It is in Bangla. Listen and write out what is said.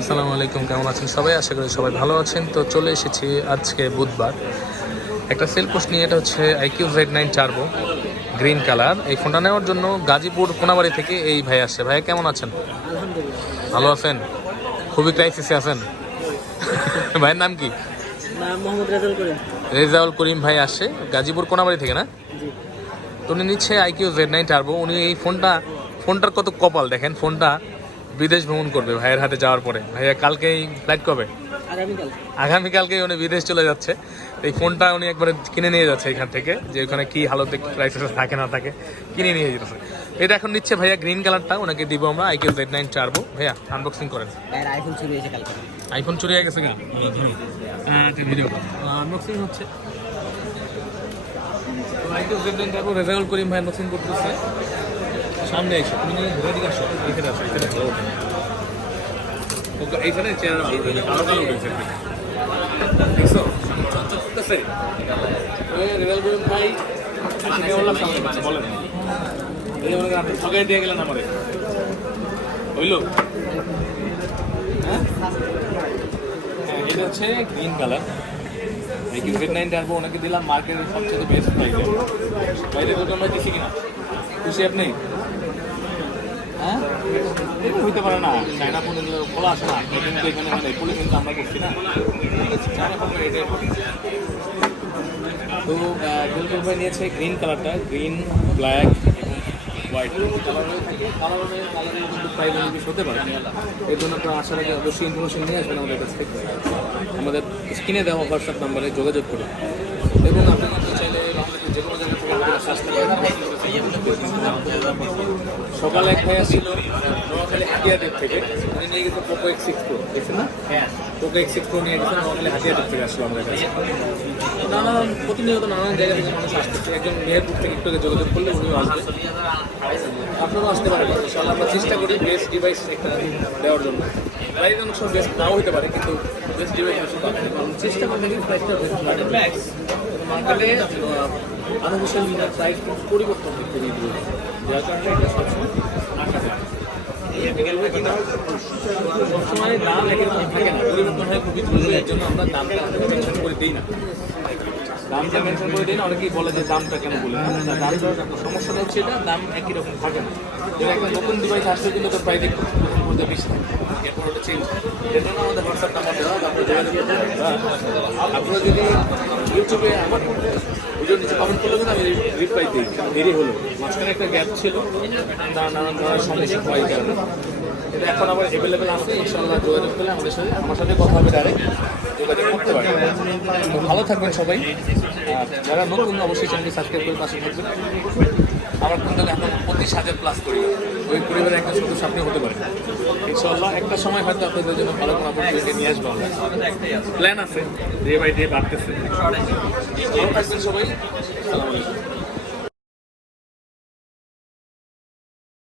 আসসালামু আলাইকুম, কেমন আছেন সবাই? আশা করি সবাই ভালো আছেন। তো চলে এসেছি আজকে বুধবার একটা সেল পোস্ট নিয়ে। এটা হচ্ছে IQ Z9 turbo green colour. এই ফোনটা নেওয়ার জন্য গাজীপুর কোনাবাড়ি থেকে এই ভাই আসছে। ভাই কেমন আছেন? আলহামদুলিল্লাহ। ভালো আছেন? খুবই ক্রাইসিসে আছেন। ভাইয়ের নাম কি? নাম মোহাম্মদ রেজাউল করিম। রেজাউল করিম ভাই আসছে গাজীপুর কোনাবাড়ি থেকে, না? জি। তো উনি নিচ্ছে IQ Z9 টার্বো। উনি এই ফোনটার কত কপাল দেখেন। ফোনটা বিদেশ ভ্রমণ করবে ভাইয়ের হাতে যাওয়ার পরে। ভাইয়া কালকেই ফ্লাইট কবে? আগামীকাল। আগামীকালকেই উনি বিদেশ চলে যাচ্ছে। এই ফোনটা উনি একবারে কিনে নিয়ে যাচ্ছে এখান থেকে, যে ওখানে কি হালতে প্রাইসেস থাকে না থাকে কিনে নিয়ে যেতেছে। এটা এখন নিচ্ছে ভাইয়া গ্রিন কালারটা, ওনাকে দিব আমরা IQ Z9 টার্বো। ভাইয়া আনবক্সিং করেন। ভাইয়ের আইফোন চুরি হয়েছে কালকে। আইফোন চুরি হয়ে গেছে কেন? ভিডিও আনবক্সিং হচ্ছে। IQ Z9 turbo Rezaul Karim ভাই আনবক্সিং করতেছে। সামনে এসে তুমি ঘুরে দিকে আসো, এখানে আসো, এখানে ভালো ওঠে। ওকে এইখানে চেয়ার ভালো উঠেছে, কালো কালো উঠেছে। দেখছো চঞ্চল করতেছে ওই রেজাউল করিম ভাই। থেকে বললাম সামনে পাচ্ছে, বলেন এই যে মনে করেন আপনি ঠকাই দিয়ে গেলেন আমারে, হইলো? হ্যাঁ, এটা হচ্ছে green colour IQ Z9 turbo. ওনাকে দিলাম মার্কেটের সবচেয়ে বেস্ট প্রাইসে। বাইরে তো আমরা দিচ্ছি কিনা, খুশি আপনি? হ্যাঁ, এটা হইতে পারে না, চায়না ফোন খোলা আসে না কিন্তু এখানে মানে খুলে কিন্তু আমরা করছি না। চায়না ফোন এটাই হবে। তো দিলকুল ভাই নিয়েছে গ্রিন কালারটা, গ্রিন ব্ল্যাক এবং হোয়াইট কালার হয়ে থাকে। কালারের কিন্তু প্রাইস অনেক বেশি হতে পারে। এর জন্য আপনারা আসার আগে অবশ্যই ইনফরমেশন নিয়ে আসবেন আমাদের কাছ থেকে। আমাদের স্ক্রিনে দেওয়া হোয়াটসঅ্যাপ নাম্বারে যোগাযোগ করুন এবং আপনি কিন্তু চাইলে বাংলাদেশের যে কোনো জায়গা থেকে আমাদের কাছে আসতে পারেন। সকালে এক ভাই আসছিল নোয়াখালী হাতিয়াদের থেকে, উনি নিয়ে গেছে পোকো X6 Pro, দেখছেন না? হ্যাঁ, পোকো X6 Pro নিয়ে গেছে নোয়াখালী হাতিয়াদের থেকে আসলো আমাদের কাছে। নানান প্রতিনিয়ত নানান জায়গা থেকে মানুষ আসতেছে। একজন মেহেরপুর থেকে একটু যোগাযোগ করলে উনিও আসবে, আপনারাও আসতে পারেন। ইনশাআল্লাহ আমরা চেষ্টা করি বেস্ট ডিভাইস একটা দেওয়ার জন্য। প্রাইস অনেক সময় বেস্ট নাও হতে পারে, কিন্তু বেস্ট ডিভাইস বেশি পাবেন। চেষ্টা করবেন কিন্তু প্রাইসটা বেস্ট মার্কেটে আর্টিফিশিয়াল মিটার প্রাইস পরিবর্তন খুবই দ্রুত, যার কারণে এটা সবসময় রাখা যায়। সবসময় দাম একরকম থাকে না, পরিবর্তন হয় খুবই দ্রুত। এর জন্য আমরা দামটা মেনশন করে দিই না। দামটা মেনশন করে দিই না, অনেকেই বলে যে দামটা কেন বলি না। দামটা সমস্যাটা হচ্ছে এটা, দাম একই রকম থাকে না। যেটা একটা নতুন ডিভাইস আসলে কিন্তু ওটা প্রাইস একটু মধ্যে বেশি থাকে, এরপর ওটা চেঞ্জ। এর জন্য আমাদের হোয়াটসঅ্যাপ নাম্বার দেওয়া, আপনারা যোগাযোগ করবেন। আপনারা যদি ইউটিউবে আমার ভিডিও নিচে কমেন্ট করলে কিন্তু আমি রিপ্লাই দিই, দেরি হলো, মাঝখানে একটা গ্যাপ ছিল, নানান ধরনের সমস্যা হয় কারণে। এটা এখন আবার অ্যাভেলেবেল আছে। ইনশাআল্লাহ যোগাযোগ করলে আমার সাথে কথা হবে, ডাইরেক্ট যোগাযোগ করতে পারবেন। তো ভালো থাকবেন সবাই। আর যারা নতুন অবশ্যই চ্যানেলটি সাবস্ক্রাইব করে পাশে থাকবেন। আমার কিন্তু এখন 25,000+ পরিবার, ওই পরিবারের একটা সদস্য আপনি হতে পারেন। ইনশাআল্লাহ একটা সময় হয়তো আপনাদের জন্য ভালো কোনো অপরচুনিটি নিয়ে আসবো। আমরা প্ল্যান আছে, ডে বাই ডে বাড়তেছে। ভালো থাকবেন সবাই। আসসালামু আলাইকুম।